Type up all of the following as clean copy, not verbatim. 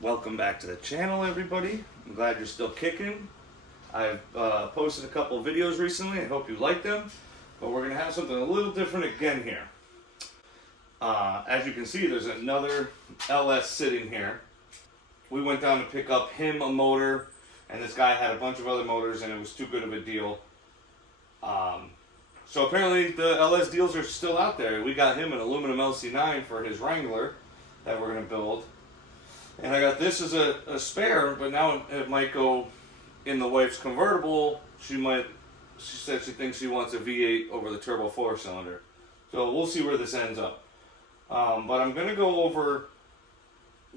Welcome back to the channel, everybody. I'm glad you're still kicking. I've posted a couple of videos recently. I hope you like them. But we're going to have something a little different again here. As you can see, there's another LS sitting here. We went down to pick up him a motor, and this guy had a bunch of other motors, and it was too good of a deal. So apparently the LS deals are still out there. We got him an aluminum LC9 for his Wrangler that we're going to build. And I got this as a spare, but now it might go in the wife's convertible. She said she thinks she wants a V8 over the turbo 4-cylinder. So we'll see where this ends up. But I'm going to go over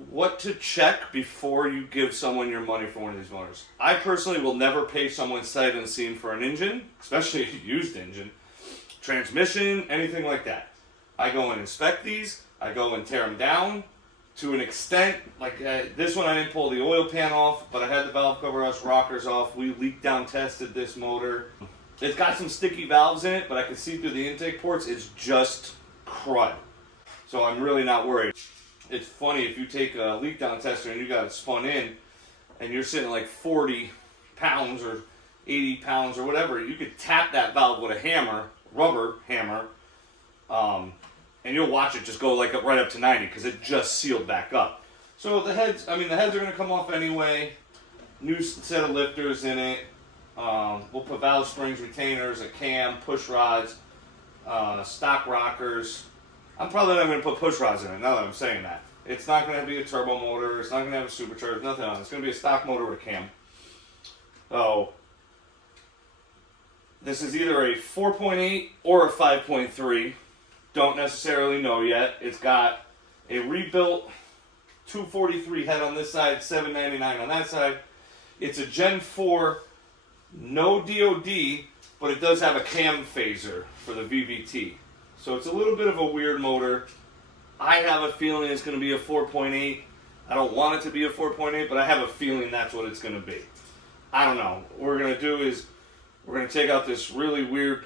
what to check before you give someone your money for one of these motors. I personally will never pay someone sight unseen for an engine, especially a used engine, transmission, anything like that. I go and inspect these. I go and tear them down. To an extent, like this one I didn't pull the oil pan off, but I had the valve cover rockers off. We leak down tested this motor. It's got some sticky valves in it, but I can see through the intake ports. It's just crud. So I'm really not worried. It's funny, if you take a leak down tester and you got it spun in, and you're sitting like 40 pounds or 80 pounds or whatever, you could tap that valve with a hammer, rubber hammer, and you'll watch it just go like right up to 90 because it just sealed back up. So the heads, the heads are going to come off anyway. New set of lifters in it. We'll put valve springs, retainers, a cam, push rods, stock rockers. I'm probably not going to put push rods in it now that I'm saying that. It's not going to be a turbo motor. It's not going to have a supercharger. Nothing on it. It's going to be a stock motor with a cam. So this is either a 4.8 or a 5.3. Don't necessarily know yet. It's got a rebuilt 243 head on this side, 799 on that side. It's a Gen 4, no DOD, but it does have a cam phaser for the VVT. So it's a little bit of a weird motor. I have a feeling it's going to be a 4.8. I don't want it to be a 4.8, but I have a feeling that's what it's going to be. I don't know. What we're going to do is we're going to take out this really weird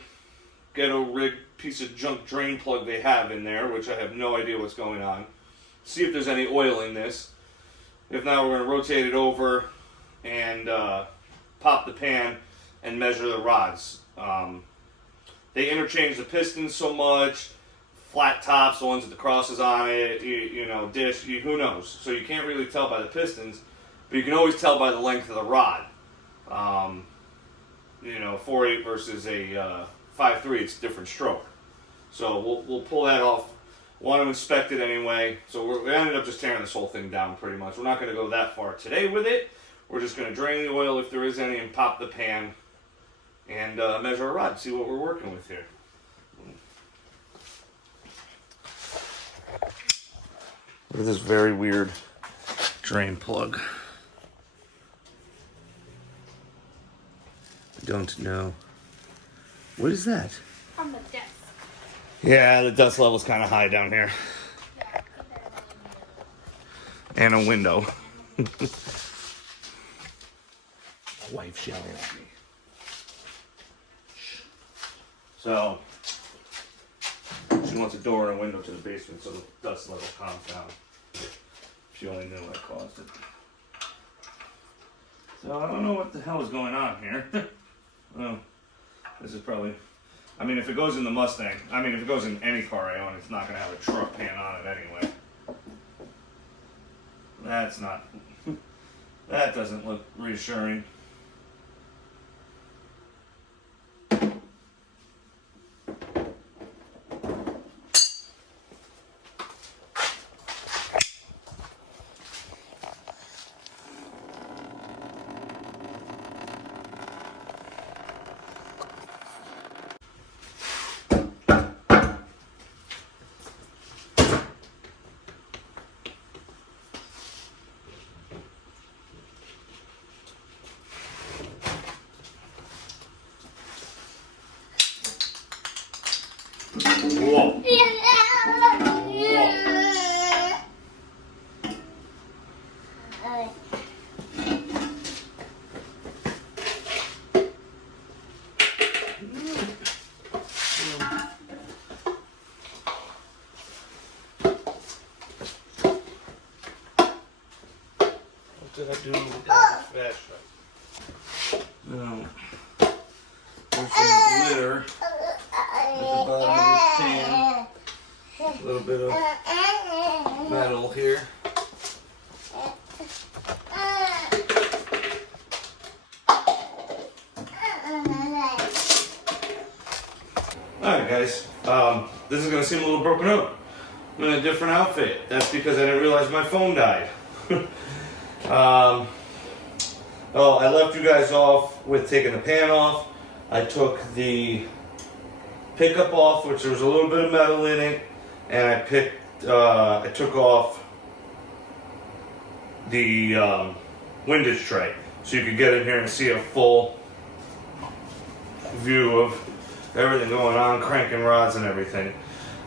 ghetto rig piece of junk drain plug they have in there, which I have no idea what's going on. See if there's any oil in this. If not, we're going to rotate it over and pop the pan and measure the rods. They interchange the pistons so much, flat tops, the ones with the crosses on it, dish, who knows. So you can't really tell by the pistons, but you can always tell by the length of the rod. 4.8 versus a 5.3, it's a different stroke. So we'll pull that off. Want to inspect it anyway. So we ended up just tearing this whole thing down pretty much. We're not going to go that far today with it. We're just going to drain the oil if there is any and pop the pan and measure a rod, see what we're working with here. Look at this very weird drain plug. I don't know. What is that? From the desk. Yeah, the dust level's kind of high down here. Yeah, and a window. Wife's yelling at me. So, she wants a door and a window to the basement so the dust level calms down. If she only knew what caused it. So, I don't know what the hell is going on here. Well, this is probably... if it goes in the Mustang, if it goes in any car I own, it's not going to have a truck pan on it anyway. That's not... that doesn't look reassuring. did I do with that flashlight? There's some glitter at the bottom of this pan. A little bit of metal here. Alright guys, this is going to seem a little broken up. I'm in a different outfit. That's because I didn't realize my phone died. Oh, I left you guys off with taking the pan off. I took the pickup off, which there was a little bit of metal in it, and I took off the windage tray, so you could get in here and see a full view of everything going on, cranking rods and everything.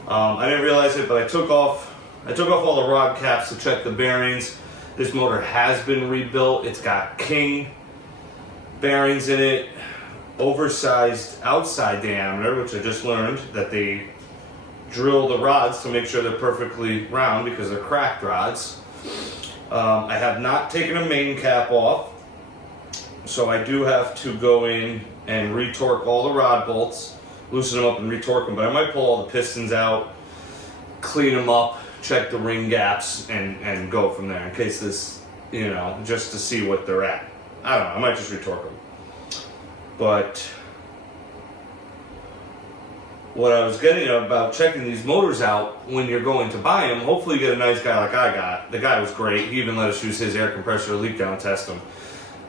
I didn't realize it, but I took off all the rod caps to check the bearings. This motor has been rebuilt. It's got King bearings in it, oversized outside diameter, which I just learned that they drill the rods to make sure they're perfectly round because they're cracked rods. I have not taken a main cap off, so I do have to go in and retorque all the rod bolts, loosen them up and retorque them, but I might pull all the pistons out, clean them up, check the ring gaps, and go from there in case this, you know, just to see what they're at. I don't know, I might just retorque them. But what I was getting at about checking these motors out when you're going to buy them, hopefully you get a nice guy like I got. The guy was great. He even let us use his air compressor to leak down test them.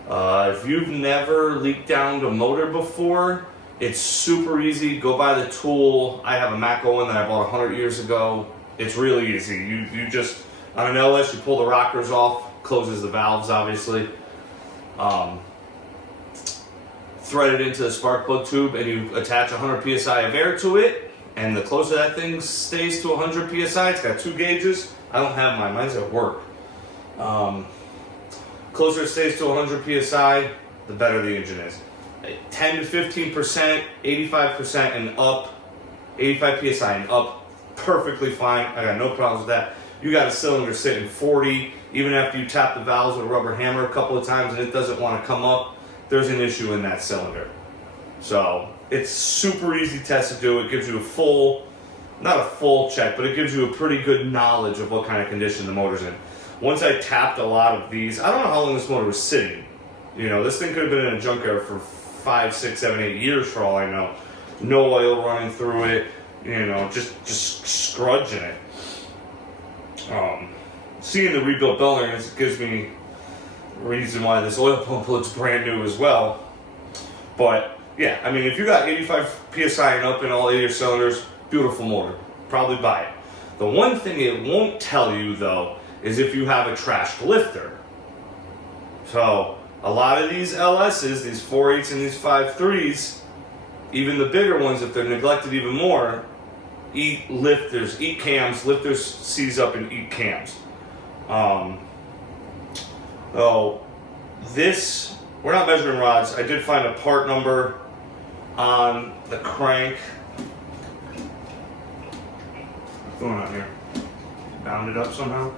If you've never leaked down a motor before, it's super easy. Go buy the tool. I have a Mako one that I bought 100 years ago. It's really easy. You just, on an LS, you pull the rockers off, closes the valves obviously. Thread it into the spark plug tube and you attach 100 psi of air to it, and the closer that thing stays to 100 psi, it's got 2 gauges. I don't have mine, mine's at work. Closer it stays to 100 psi, the better the engine is. 10 to 15%, 85% and up, 85 psi and up, perfectly fine. I got no problems with that. You got a cylinder sitting 40, even after you tap the valves with a rubber hammer a couple of times and it doesn't want to come up, there's an issue in that cylinder. So it's super easy test to do. It gives you a full, not a full check, but it gives you a pretty good knowledge of what kind of condition the motor's in. Once I tapped a lot of these, I don't know how long this motor was sitting. You know, this thing could have been in a junkyard for 5, 6, 7, 8 years for all I know. No oil running through it, you know, just scrudging it. Seeing the rebuilt bearings gives me reason why this oil pump looks brand new as well. But yeah, I mean, if you got 85 psi and up in all 8 of your cylinders, beautiful motor, probably buy it. The one thing it won't tell you though is if you have a trashed lifter. So a lot of these LS's, these 4.8s and these 5.3s, even the bigger ones, if they're neglected even more, eat lifters, eat cams. Lifters seize up and eat cams. So this, we're not measuring rods. I did find a part number on the crank. What's going on here? Bound it up somehow?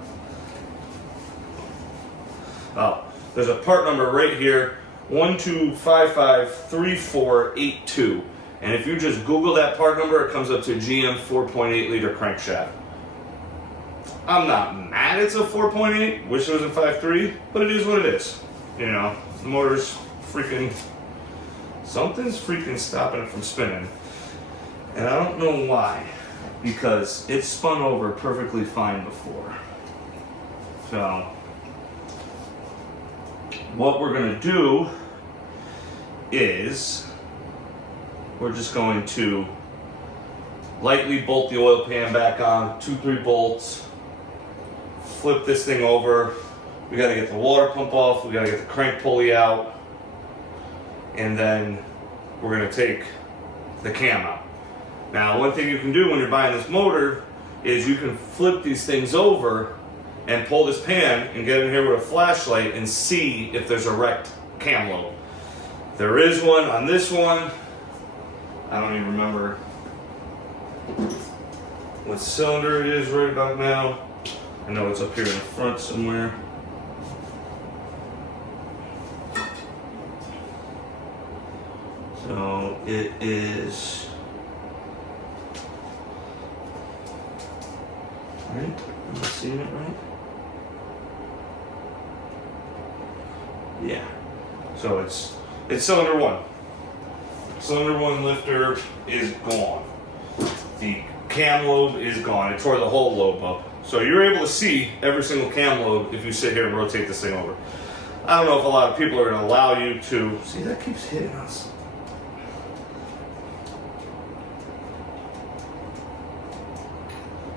Oh, there's a part number right here, 12553482. And if you just Google that part number, it comes up to GM 4.8 liter crankshaft. I'm not mad it's a 4.8, wish it was a 5.3, but it is what it is. You know, the motor's freaking, something's freaking stopping it from spinning. And I don't know why, because it spun over perfectly fine before. So, what we're gonna do is, we're just going to lightly bolt the oil pan back on, 2-3 bolts, flip this thing over. We gotta get the water pump off, we gotta get the crank pulley out, and then we're gonna take the cam out. Now, one thing you can do when you're buying this motor is you can flip these things over and pull this pan and get in here with a flashlight and see if there's a wrecked cam lobe. There is one on this one. I don't even remember what cylinder it is right about now. I know it's up here in the front somewhere. So it is, right? Am I seeing it right? Yeah. So it's cylinder one. Cylinder one lifter is gone. The cam lobe is gone. It tore the whole lobe up. So you're able to see every single cam lobe if you sit here and rotate this thing over. I don't know if a lot of people are going to allow you to. See, that keeps hitting us.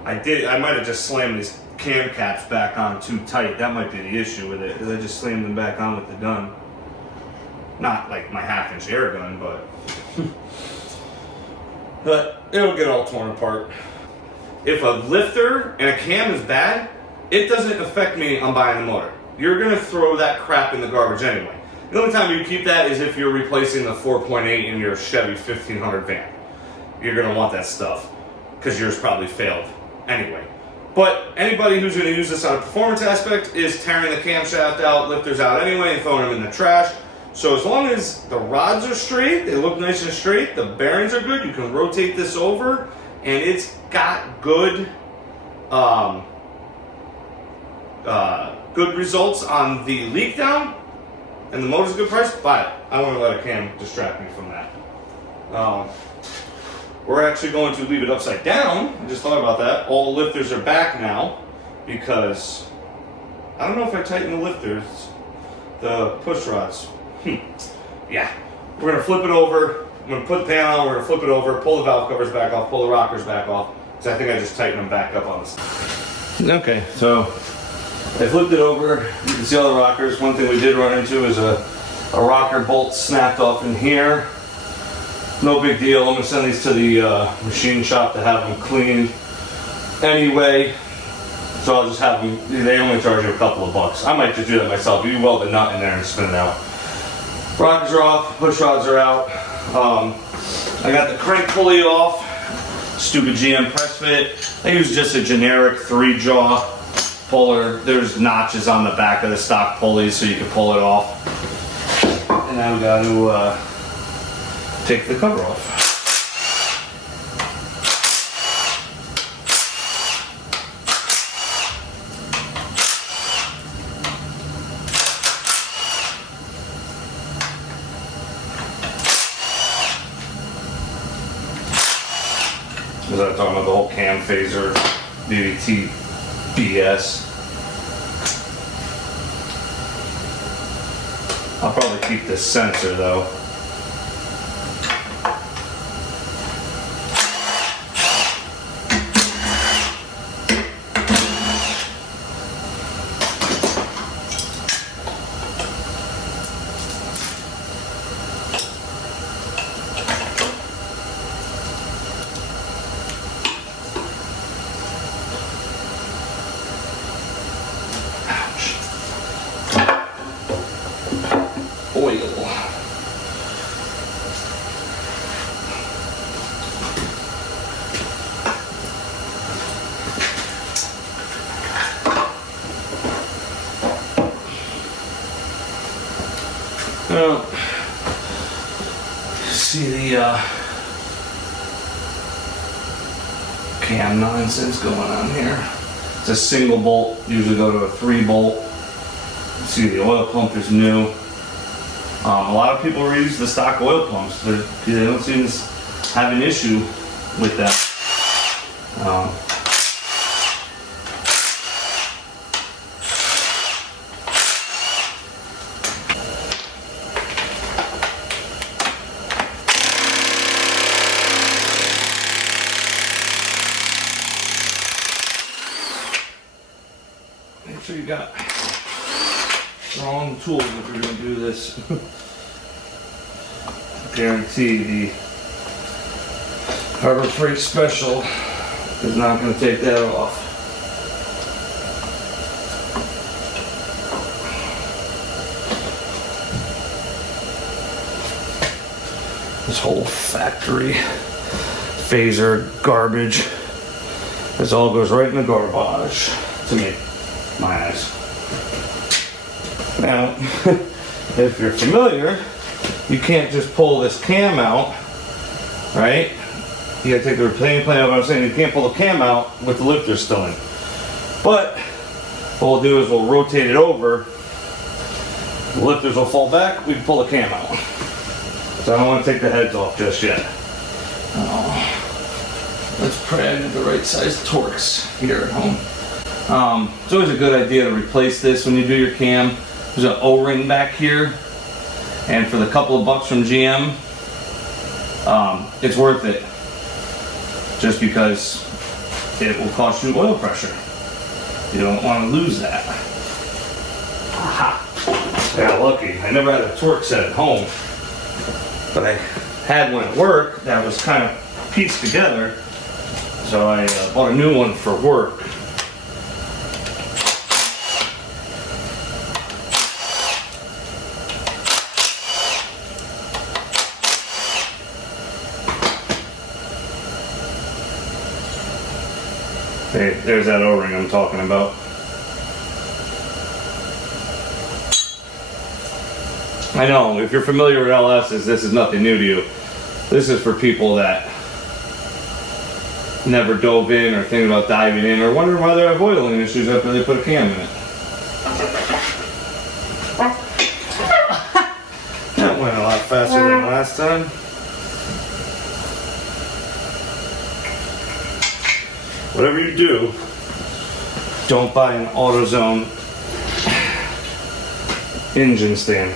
I might have just slammed these cam caps back on too tight. That might be the issue with it. I just slammed them back on with the gun. Not like my 1/2-inch air gun, but it'll get all torn apart. If a lifter and a cam is bad, it doesn't affect me on buying the motor. You're gonna throw that crap in the garbage anyway. The only time you keep that is if you're replacing the 4.8 in your Chevy 1500 van. You're gonna want that stuff because yours probably failed anyway. But anybody who's gonna use this on a performance aspect is tearing the camshaft out, lifters out anyway, and throwing them in the trash. So as long as the rods are straight, they look nice and straight, the bearings are good, you can rotate this over, and it's got good good results on the leak down, and the motor's a good price, buy it. I want to let a cam distract me from that. We're actually going to leave it upside down. I just thought about that. All the lifters are back now because I don't know if I tighten the lifters, the push rods. Yeah, we're gonna flip it over. I'm gonna put the pan on, we're gonna flip it over, pull the valve covers back off, pull the rockers back off, because I think I just tightened them back up on this. Okay, so I flipped it over. You can see all the rockers. One thing we did run into is a rocker bolt snapped off in here. No big deal. I'm gonna send these to the machine shop to have them cleaned anyway. So I'll just have them, they only charge you a couple of bucks. I might just do that myself. You weld the nut in there and spin it out. Rockers are off, push rods are out. I got the crank pulley off. Stupid GM press fit. I use just a generic 3-jaw puller. There's notches on the back of the stock pulleys so you can pull it off. And now we got to take the cover off. Was I talking about the whole cam phaser DVT BS? I'll probably keep this sensor though. Oil. Well, see the cam nonsense going on here. It's a single bolt, usually go to a 3-bolt. See the oil pump is new. A lot of people reuse the stock oil pumps. They don't seem to have an issue with that. Make sure you got strong tools if you're going to do this. Guarantee the Harbor Freight Special is not going to take that off. This whole factory phaser garbage, this all goes right in the garbage to me, my eyes. Now, if you're familiar you can't just pull this cam out, right? You gotta take the retaining plate out. What I'm saying, you can't pull the cam out with the lifter still in. But what we'll do is we'll rotate it over. The lifters will fall back. We can pull the cam out. So I don't want to take the heads off just yet. Let's pray I get the right size Torx here at home. It's always a good idea to replace this when you do your cam. There's an O-ring back here, and for the couple of bucks from GM, it's worth it. Just because it will cost you oil pressure. You don't want to lose that. Aha! I got lucky. I never had a Torx set at home, but I had one at work that was kind of pieced together. So I bought a new one for work. Hey, there's that O-ring I'm talking about. I know, if you're familiar with LSs, this is nothing new to you. This is for people that never dove in or thinking about diving in or wondering why they have oiling issues after they put a cam in it. That went a lot faster than last time. Whatever you do, don't buy an AutoZone engine stand.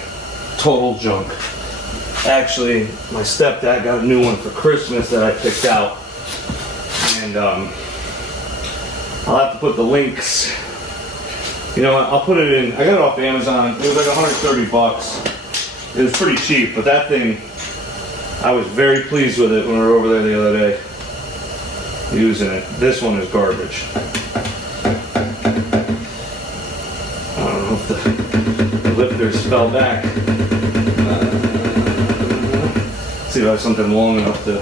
Total junk. Actually, my stepdad got a new one for Christmas that I picked out. And I'll have to put the links. You know what, I'll put it in. I got it off Amazon. It was like 130 bucks. It was pretty cheap, but that thing, I was very pleased with it when we were over there the other day using it. This one is garbage. I don't know if the lifters fell back. See if I have something long enough to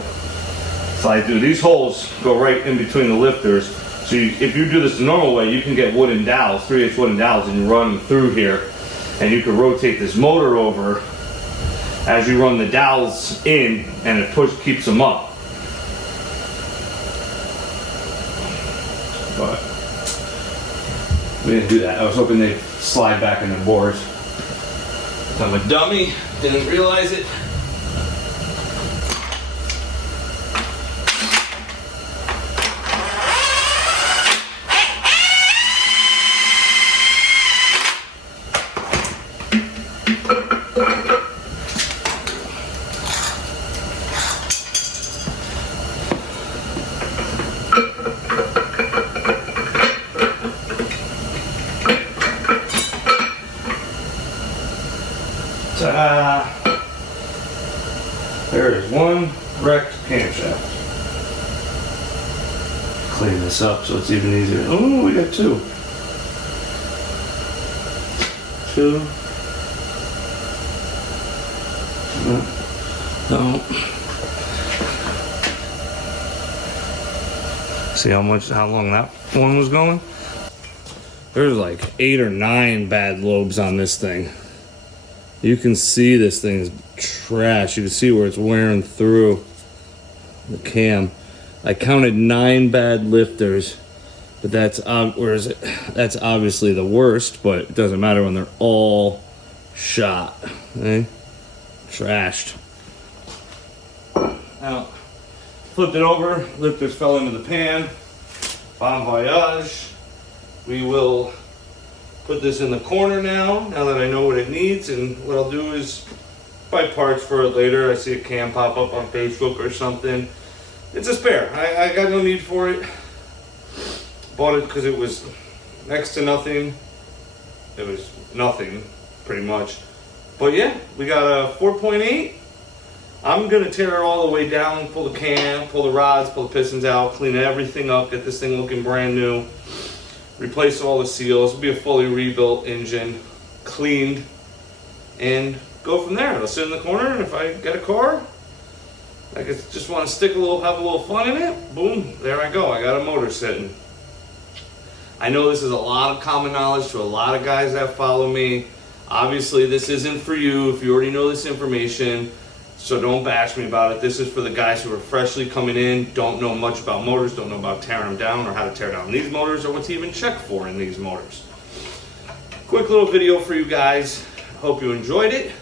slide through. These holes go right in between the lifters. So if you do this the normal way, you can get wooden dowels, 3/8 wooden dowels, and you run them through here. And you can rotate this motor over as you run the dowels in, and it keeps them up. But we didn't do that. I was hoping they'd slide back in the boards. I'm a dummy, didn't realize it. Ta-da! There is one wrecked camshaft. Clean this up so it's even easier. Oh, we got two. Two. No. See how long that one was going? There's like 8 or 9 bad lobes on this thing. You can see this thing's trash. You can see where it's wearing through the cam. I counted 9 bad lifters, but that's that's obviously the worst, but it doesn't matter when they're all shot. Okay? Trashed. Now, flipped it over, lifters fell into the pan. Bon voyage. We will put this in the corner now that I know what it needs, and what I'll do is buy parts for it later. I see a cam pop up on Facebook or something. It's a spare. I got no need for it. Bought it because it was next to nothing. It was nothing, pretty much. But yeah, we got a 4.8. I'm going to tear it all the way down, pull the cam, pull the rods, pull the pistons out, clean everything up, get this thing looking brand new. Replace all the seals. It'll be a fully rebuilt engine, cleaned, and go from there. It'll sit in the corner, and if I get a car, I just want to have a little fun in it, boom, there I go. I got a motor sitting. I know this is a lot of common knowledge to a lot of guys that follow me. Obviously, this isn't for you if you already know this information, so don't bash me about it. This is for the guys who are freshly coming in, don't know much about motors, don't know about tearing them down or how to tear down these motors or what to even check for in these motors. Quick little video for you guys. Hope you enjoyed it.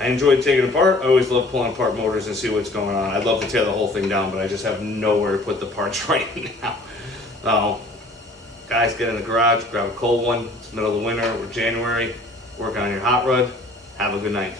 I enjoyed taking it apart. I always love pulling apart motors and see what's going on. I'd love to tear the whole thing down, but I just have nowhere to put the parts right now. Guys, get in the garage, grab a cold one. It's the middle of the winter or January. Work on your hot rod. Have a good night.